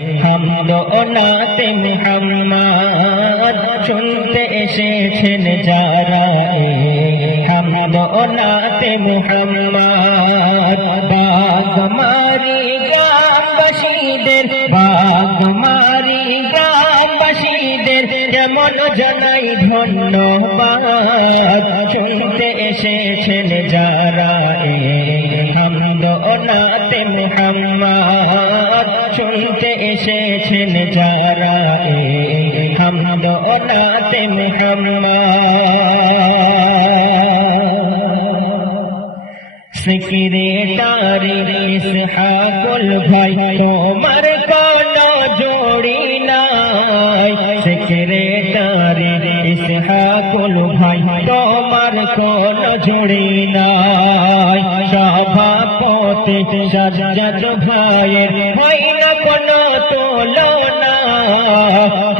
হামদ ও নাতে মুহাম্মদ শুনতে এসেছেন যারা, হামদ ও নাতে মুহাম্মদ বাগমারি গ্রামবাসীদের, বাগমারি গ্রামবাসীদের যেমন জানাই ধন্যবাদ। শুনতে এসেছেন যারা, হামদ ও নাতে মুহাম্মদ শুনতে এসেছেন যারা, হামদ ও নাতে মুহাম্মদ। সেক্রেটারি ইসহাকুল ভাই তোমার কোনো জোড়ি নাই, সেক্রেটারি ইসহাকুল ভাই তোমার কোনো জোড়ি নাই। সভাপতি সাজ্জাদ ভাইয়ের হয় না কোনো তুলনা,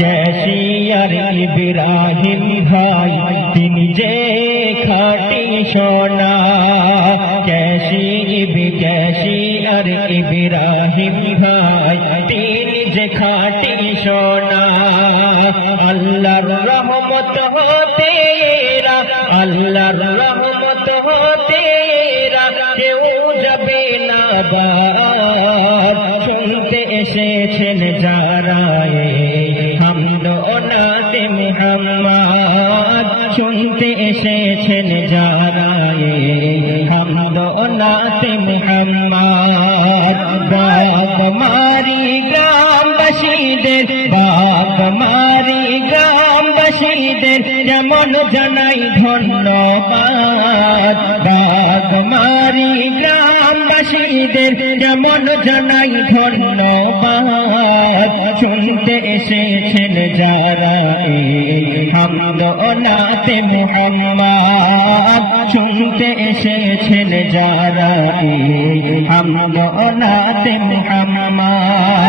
ক্যাশিয়ার ইব্রাহিম ভাই তিনি যে খাঁটি সোনা, ক্যাশিয়ার ইব্রাহিম ভাই তিনি যে খাঁটি সোনা। আল্লাহর রহমত হতে আল্লাহর রহমত হতে কেউ যাবে না বাদ। শুনতে এসেছেন যারা, হামদ ও নাতে মুহাম্মদ শুনতে এসেছেন যারা, হামদ ও নাতে মুহাম্মদ। বাগমারি গ্রামবাসীদের, বাগমারি গ্রামবাসীদের যেমন জানাই ধন্যবাদ। বাগমারি গ্রামবাসীদের যেমন জানাই ধন্যবাদ। শুনতে এসেছেন যারা, হামদ ও নাতে মুহাম্মদ শুনতে এসেছেন যারা, হামদ ও নাতে মুহাম্মদ।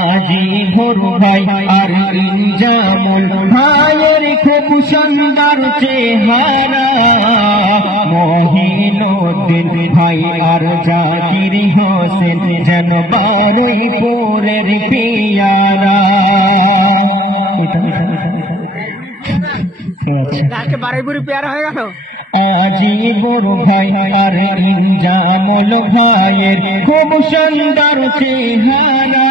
আজিভুর ভাই আর ইনজামুল ভাইয়ের খুব সুন্দর চেহারা, মহিনুদ্দিন ভাই আর জাকির হোসেন যেন বারুইপুরের পিয়ারা। বারুইপুরের পিয়ারা হয়ে গেল। আজিবুর ভাই আর ইনজামুল ভাইয়ের খুব সুন্দর চেহারা,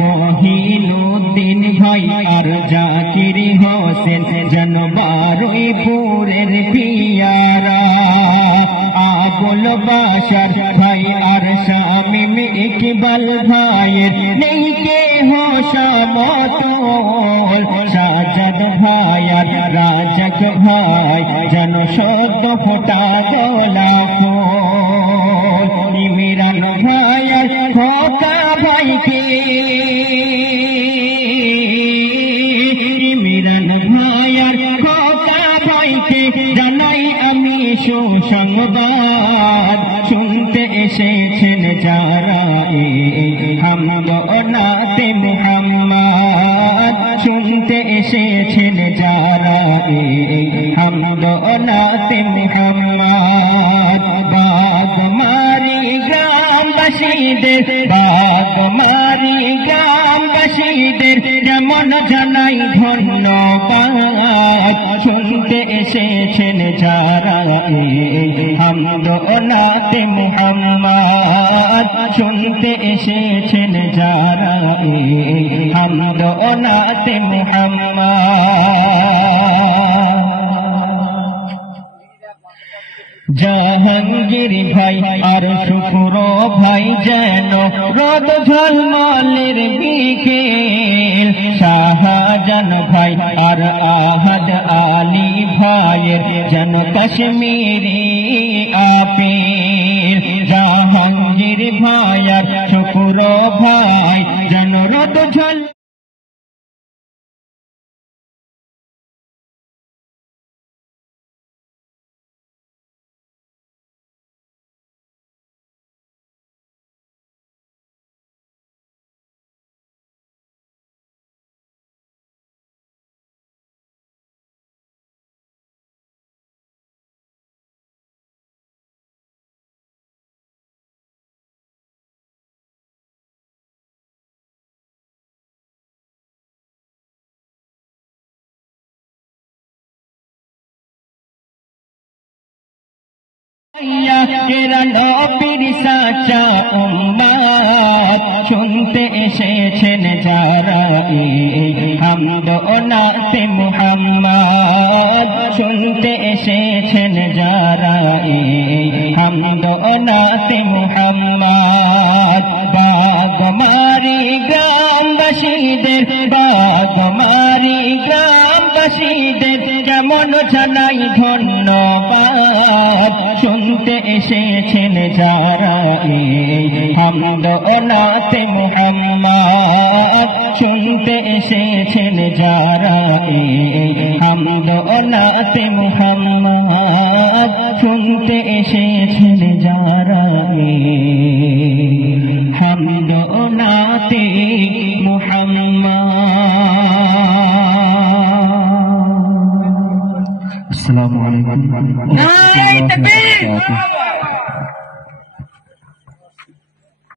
মহিনুদ্দিন ভাই আর জাকির হোসেন যেন বারুইপুরের পিয়ারা। আবুল বাশার ভাই আর শামীম ইকবাল ভাইয়ের নেই কেহ সমতল, সাজ্জাদ ভাই আর রাজাক ভাই যেন সদ্য ফোটা গোলাপ ফুল। ইমরান ভাই আর খোকা ভাইকে, ইমরান ভাই আর খোকা ভাইকে জানাই আমি সুসংবাদ। শুনতে এসেছেন যারা, হামদ ও নাতে মুহাম্মদ শুনতে এসেছেন যারা, হামদ ও নাতে মুহাম্মদ। বাগমারি গ্রামবাসীদের, বাগমারি গ্রামবাসীদের যেমন জানাই ধন্যবাদ। শুনতে এসেছেন যারা, হামদ ও নাতে মুহাম্মদ শুনতে এসেছেন যারা, হামদ ও নাতে মুহাম্মদ। জাহাঙ্গীর ভাই আর শুকুর ভাই যেন রোদ ঝলমলের বিকেল, শাহজান ভাই আর আহাদ আলী ভাইয়ের যেন কাশ্মীরি আপেল। জাহাঙ্গীর ভাই আর শুকুর ভাই যেন রোদ ঝল এরা নবীর সাচা উম্মত শুনতে এসেছেন যারা হামদ ও নাতে মুহাম্মদ শুনতে এসেছেন যারা হামদ ও নাতে মুহাম্মদ বাগমারি গ্রামবাসীদের বাগমারি গ্রামবাসীদের যেমন জানাই ধন্যবাদ শুনতে এসেছেন যারা হামদ ও নাতে মুহাম্মদ শুনতে এসেছেন যারা হামদ ও নাতে মুহাম্মদ শুনতে এসেছেন যারা হামদ ও নাতে মুহাম্মদ। আসসালামু আলাইকুম ওয়া রাহমাতুল্লাহি ওয়া বারাকাতুহু।